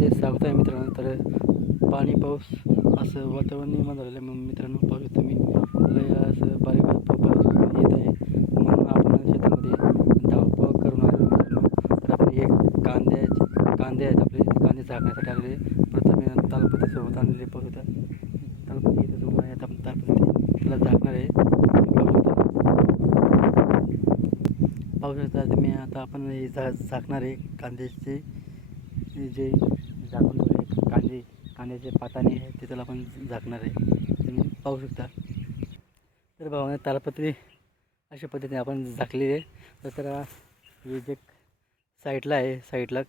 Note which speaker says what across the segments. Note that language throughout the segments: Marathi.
Speaker 1: म्हणजे मध्ये स्वागत आहे मित्रांनो. तर पाणी पाऊस असं वातावरण निर्माण झालेलं आहे. मग मित्रांनो पाहू शकतो मी लय असं बारीक पाऊस येत आहे. म्हणून आपण शेतामध्ये धावपळ करून आलो मित्रांनो तर आपण एक कांद्याचे कांदे आहेत आपले. कांदे झाकण्यासाठी आलेले प्रथम तालपतीसोबत आणलेले पाहू शकता तालपती इथं दोन आहेत आपण तालपती त्याला झाकणार आहे. पाहू शकता. मी आता आपण हे झा झाकणार आहे. कांद्याचे जे झाकून ठेवले. कांदे कांद्याचे पाताने आहे ते त्याला आपण झाकणार आहे. तुम्ही पाहू शकता. तर भावाने तालपत्री अशा पद्धतीने आपण झाकलेली आहे. तर त्याला हे जे साईडला आहे साईडला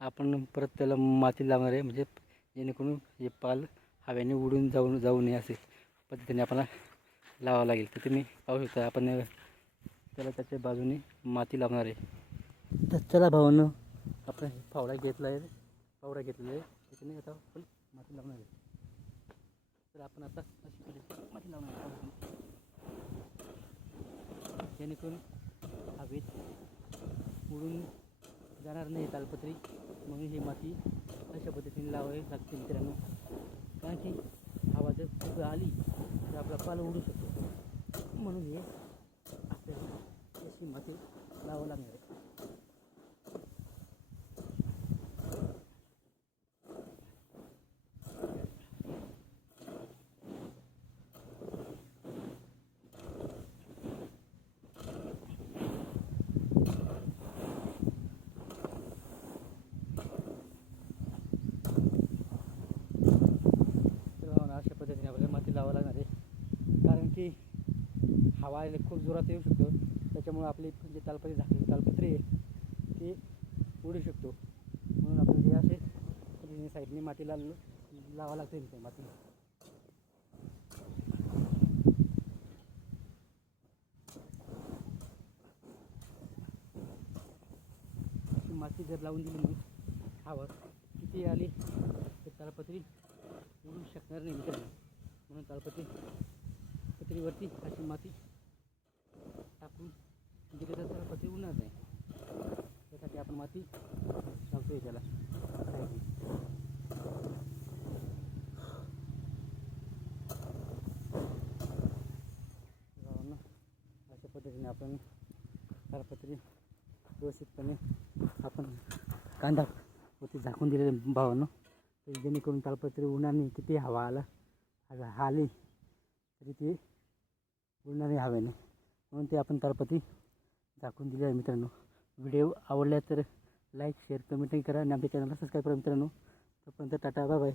Speaker 1: आपण परत त्याला माती लावणार आहे. म्हणजे जेणेकरून हे पाल हव्याने उडून जाऊन जाऊ नये असे पद्धतीने आपल्याला लावावं लागेल. तर तुम्ही पाहू शकता आपण त्याला त्याच्या बाजूने माती लावणार आहे. तर चला भावानं आपण हे फावडा घेतला आहे. आवरा घेतलेला आहे. त्याच्याने आता आपण माती लावणार आहे. तर आपण आता अशी पद्धतीने माती लावणार आहे. जेणेकरून हवेत उडून जाणार नाही तालपत्री. म्हणून ही माती अशा पद्धतीने लावावी लागते मित्रांनो. कारण की हवा जर खूप आली तर आपला पाल उडू शकतो. म्हणून हे आपल्याला अशी माती लावावं लागणार आहे तर भावना अशा पद्धतीने आपल्याला माती लावावं लागणार आहे कारण की हवा खूप जोरात येऊ शकतो. त्याच्यामुळं आपली जे तालपत्री झाकलेली तालपत्री आहे ती उडू शकतो. म्हणून आपण हे असे साईडने मातीला लावा लागते ते माती माती जर लावून दिली म्हणजे मी हवा किती आली तर तालपत्री उडू शकणार नाही मित्रांनो. म्हणून तालपत्री पत्रीवरती अशी माती टाकून दिली तर ताडपत्री उन्हात नाही त्यासाठी आपण माती टाकतो त्याला. अशा पद्धतीने आपण तारपत्री व्यवस्थितपणे आपण कांदा वरती झाकून दिलेले भावानं. जेणेकरून तालपत्री उन्हाने किती हवा आला हा आली तरी ते उडणार नाही. हवेने म्हणून ते आपण तालपत्री झाकून दिले आहे मित्रांनो. व्हिडिओ आवडला तर लाईक शेअर कमेंटही करा. आणि आमच्या चॅनलला सबस्क्राईब करा मित्रांनो. तोपर्यंत टाटा बाय बाय